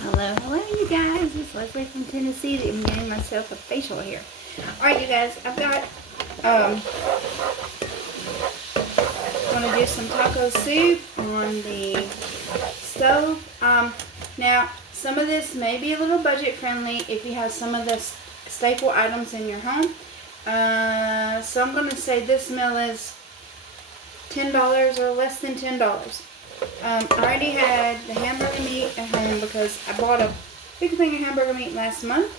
Hello, you guys. It's Leslie from Tennessee. I'm getting myself a facial here. Alright, you guys, I've got, going to do some taco soup on the stove. Now, some of this may be a little budget friendly if you have some of the staple items in your home. So I'm going to say this meal is $10 or less than $10. I already had the hamburger meat at home because I bought a big thing of hamburger meat last month,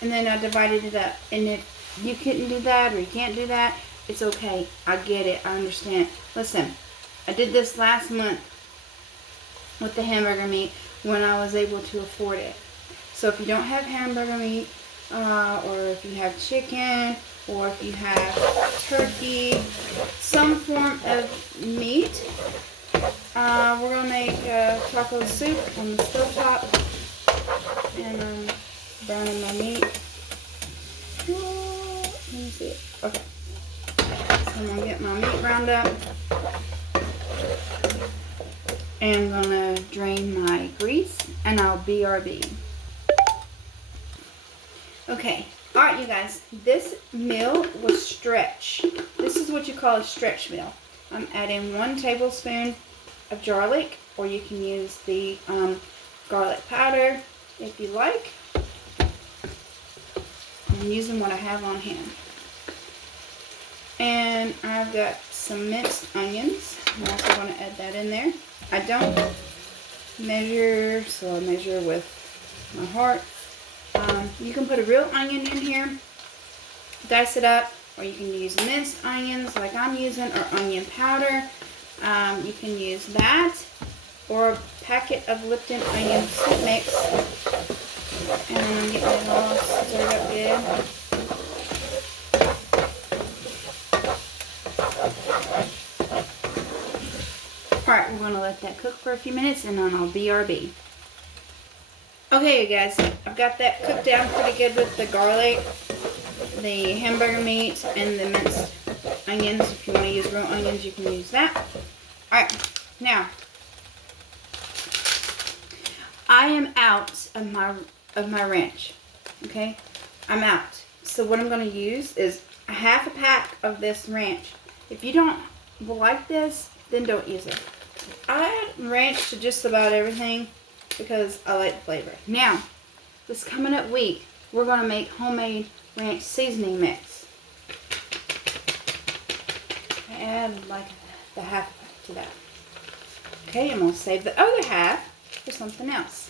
and then I divided it up. And if you couldn't do that or you can't do that, it's okay. I get it. I understand. Listen, I did this last month with the hamburger meat when I was able to afford it. So if you don't have hamburger meat, or if you have chicken, or if you have turkey, some form of meat, we're going to make taco soup on the stovetop, and I'm browning my meat. Let me see it. Okay. So I'm going to get my meat browned up, and I'm going to drain my grease, and I'll BRB. Okay. Alright, you guys. This meal was stretch. This is what you call a stretch meal. I'm adding 1 tablespoon of garlic, or you can use the garlic powder if you like. I'm using what I have on hand. And I've got some minced onions. I'm also going to add that in there. I don't measure, so I measure with my heart. You can put a real onion in here, dice it up, or you can use minced onions like I'm using, or onion powder. You can use that, or a packet of Lipton onion soup mix. And I'm getting it all stirred up good. Alright, we're going to let that cook for a few minutes, and then I'll BRB. Okay, you guys, I've got that cooked down pretty good with the garlic, the hamburger meat, and the minced onions. If you want to use real onions, you can use that. Alright, now, I am out of my ranch, okay? I'm out. So what I'm going to use is a half a pack of this ranch. If you don't like this, then don't use it. I add ranch to just about everything because I like the flavor. Now, this coming up week, we're going to make homemade ranch seasoning mix. I add like the half pack to that. Okay, I'm going to save the other half for something else.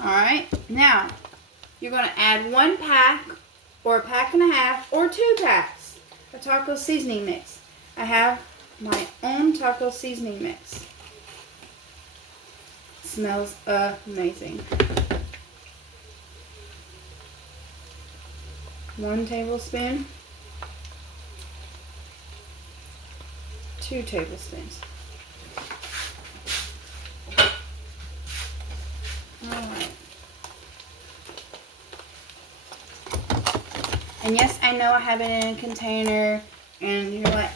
Alright, now, you're going to add 1 pack, or a pack and a half, or 2 packs of taco seasoning mix. I have my own taco seasoning mix. It smells amazing. 1 tablespoon. 2 tablespoons. Alright. And yes, I know I have it in a container, and you're like,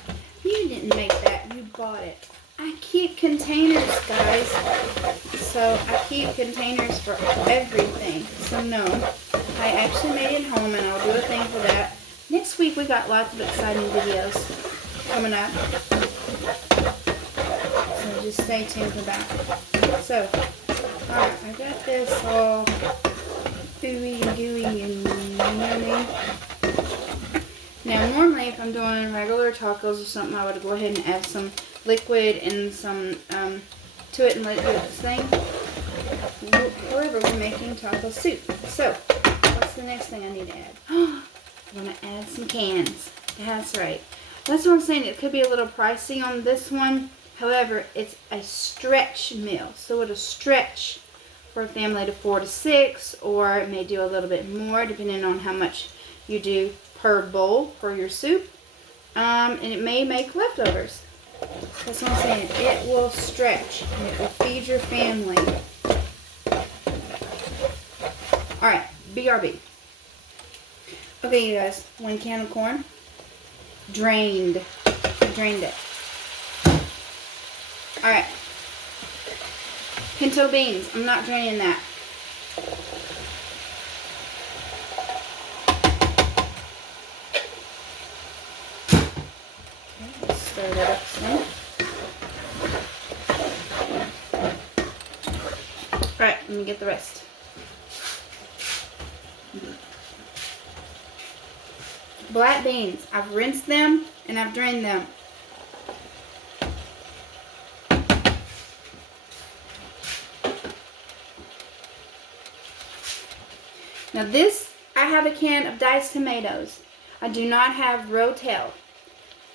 you didn't make that, you bought it. I keep containers, guys. So I keep containers for everything. So no, I actually made it home, and I'll do a thing for that. Next week we got lots of exciting videos coming up. So just stay tuned for that. So, alright, I got this all gooey and gooey and yummy. Now, normally if I'm doing regular tacos or something, I would go ahead and add some liquid and some to it and let it do its thing. However, we're making taco soup. So, what's the next thing I need to add? I'm going to add some cans. That's right. That's what I'm saying. It could be a little pricey on this one. However, it's a stretch meal. So it'll stretch for a family to 4 to 6, or it may do a little bit more depending on how much you do per bowl for your soup. And it may make leftovers. That's what I'm saying. It will stretch. And it will feed your family. Alright, BRB. Okay, you guys. 1 can of corn. Drained. I drained it. Alright. Pinto beans. I'm not draining that. Okay, let's stir that up some. Alright, let me get the rest. Black beans. I've rinsed them and I've drained them. Now this, I have a can of diced tomatoes. I do not have Rotel.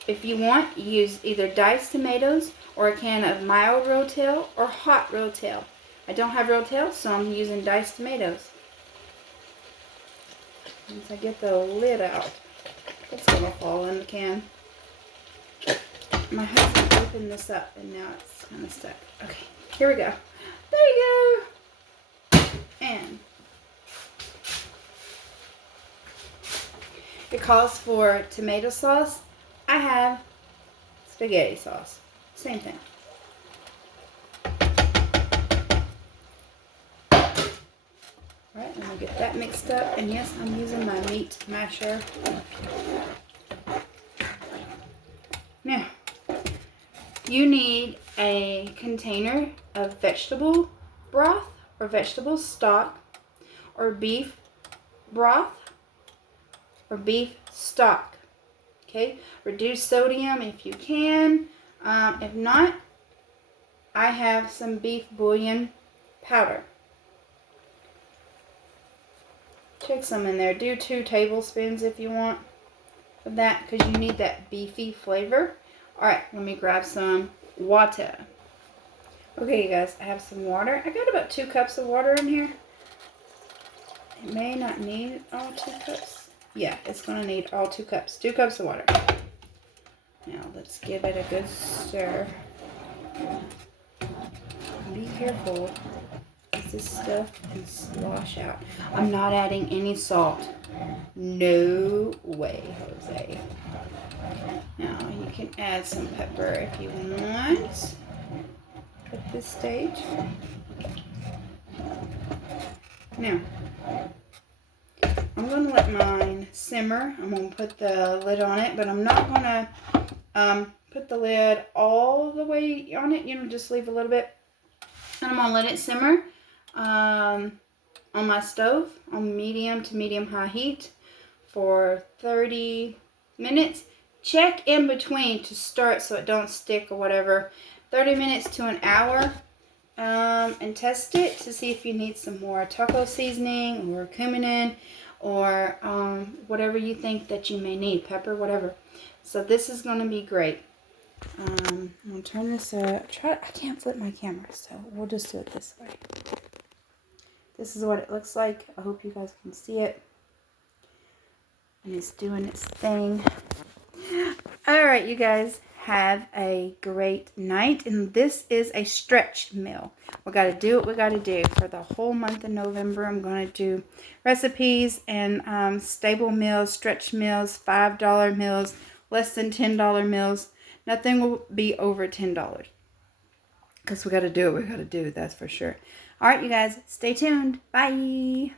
If you want, use either diced tomatoes or a can of mild Rotel or hot Rotel. I don't have Rotel, so I'm using diced tomatoes. Once I get the lid out, it's going to fall in the can. My husband opened this up and now it's kind of stuck. Okay, here we go. There you go. And it calls for tomato sauce. I have spaghetti sauce. Same thing. Alright, let me get that mixed up. And yes, I'm using my meat masher. Now, you need a container of vegetable broth or vegetable stock or beef broth or beef stock. Okay, reduce sodium if you can. If not, I have some beef bouillon powder. Check some in there. Do 2 tablespoons if you want of that, because you need that beefy flavor. Alright, let me grab some water. Okay, you guys, I have some water. I got about 2 cups of water in here. It may not need all 2 cups. Yeah, it's going to need all 2 cups. 2 cups of water. Now, let's give it a good stir. Be careful. This stuff can slosh out. I'm not adding any salt. No way, Jose. Now, you can add some pepper if you want at this stage. Now, I'm going to let mine simmer. I'm going to put the lid on it, but I'm not going to put the lid all the way on it. You know, just leave a little bit. And I'm going to let it simmer on my stove on medium to medium high heat for 30 minutes. Check in between to start so it don't stick or whatever. 30 minutes to an hour. And test it to see if you need some more taco seasoning or cumin or whatever you think that you may need, pepper, whatever. So this is going to be great. I'm going to turn this up. I can't flip my camera, so we'll just do it this way. This is what it looks like. I hope you guys can see it. And it's doing its thing. Alright, you guys. Have a great night. And this is a stretch meal. We got to do what we got to do for the whole month of November. I'm going to do recipes and stable meals, stretch meals, $5 meals, less than $10 meals. Nothing will be over $10. Because we got to do what we got to do. That's for sure. All right, you guys. Stay tuned. Bye.